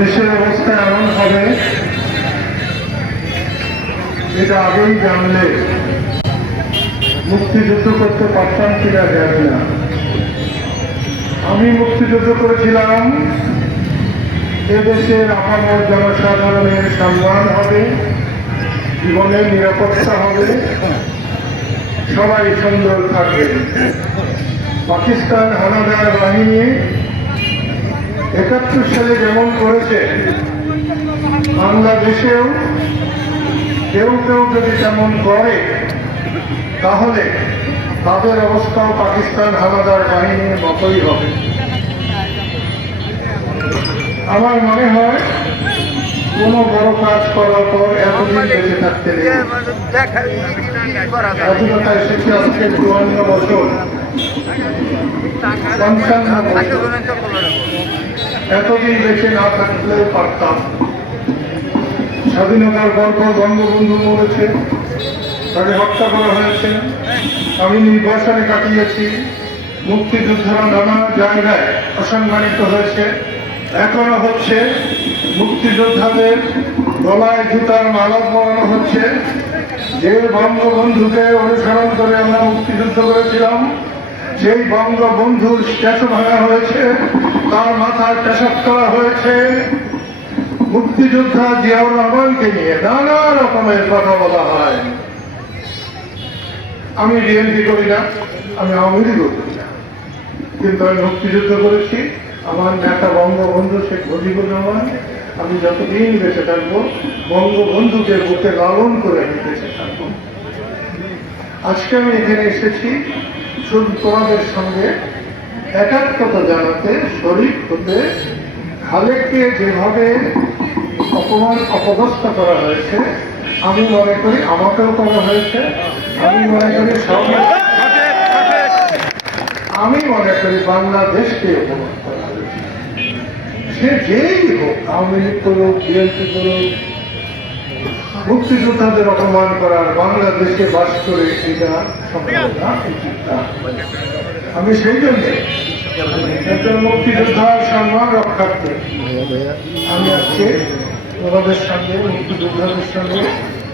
দেশের অবস্থা এমন হবে এটা আগেই জানলে মুক্তিযুদ্ধ করতে পারতাম কিনা জানি না। আমি মুক্তিযুদ্ধ করেছিলাম এদেশের আপামর জনসাধারণের সম্মান হবে জীবনের নিরাপত্তা হবে, সবাই সুন্দর থাকবে। পাকিস্তান হানাদার বাহিনী একাত্তর সালে যেমন করেছে, বাংলাদেশেও কেউ কেউ যদি তেমন করে, তাহলে তাদের অবস্থাও পাকিস্তান হানাদার বাহিনীর মতোই হবে। আমার মনে হয়, কোনো বড় কাজ করার পর এতদিন বেঁচে থাকতে এসেছে আজকে চুয়ান্ন বছর। পঞ্চান্ন বছর। এতদিন বেঁচে না থাকলেও পারতাম। স্বাধীনতার পর পর বঙ্গবন্ধু মরেছে তাকে হত্যা করা হয়েছে। আমি নির্বাসনে কাটিয়েছি, মুক্তিযোদ্ধারা নানা জায়গায় অসম্মানিত হয়েছে। এখনও হচ্ছে, মুক্তিযোদ্ধাদের গলায় জুতার মালা পরানো হচ্ছে। যে বঙ্গবন্ধুকে অনুসরণ করে আমরা মুক্তিযুদ্ধ করেছিলাম সেই বঙ্গবন্ধুর স্ট্যাচু ভাঙা হয়েছে, তার মাথায় পেশাব করা হয়েছে। মুক্তিযোদ্ধা জিয়াউর রহমানকে নিয়ে নানা রকমের কথা বলা হয়। আমি বিএনপি করি না, আমি আওয়ামী লীগও করি না। কিন্তু আমি মুক্তিযুদ্ধ করেছি। আমার নেতা বঙ্গবন্ধু শেখ মুজিবুর রহমান, আমি যতদিন বেঁচে থাকব, বঙ্গবন্ধুকে বুকে লালন করে আমি বেঁচে আজকে আমি এখানে এসেছি। শুধু তোমাদের সঙ্গে একাত্মতা জানাতে শরীর হতে, খালেককে যেভাবে অপমান, অপদস্থ করা হয়েছে, আমি মনে করি আমাকেও করা হয়েছে। আমি মনে করি আমি মনে করি বাংলাদেশকে অপমান করা হয়েছে। সে যেই হোক, আওয়ামী লীগ করুক, বিএনপি করুক মুক্তিযোদ্ধাদের অপমান করার বাংলাদেশে বাস করে এটা। আমি সেই জন্য একজন মুক্তিযোদ্ধার সম্মান রক্ষার্থে আমি আজকে তোমাদের সঙ্গে মুক্তিযোদ্ধাদের সঙ্গে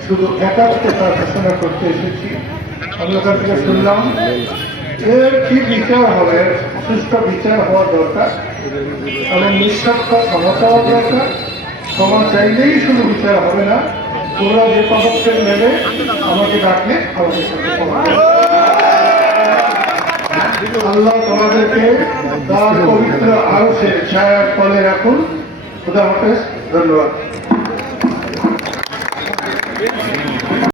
শুধু একাত্মতা ঘোষণা করতে এসেছি। আমি ওখান থেকে শুনলাম এর কি বিচার হবে, সুষ্ঠু বিচার হওয়া দরকার। এবং নিঃস্বার্থ ক্ষমতা হওয়া দরকার। ক্ষমা চাইলেই শুধু বিচার হবে না তোমরা যে পদক্ষেপ নেবে, আমাকে ডাকলে আমাদের সাথে আল্লাহ তোমাদেরকে তার পবিত্র আরসে ছায়ার ফলে রাখুন। খুদা হাফেজ, ধন্যবাদ।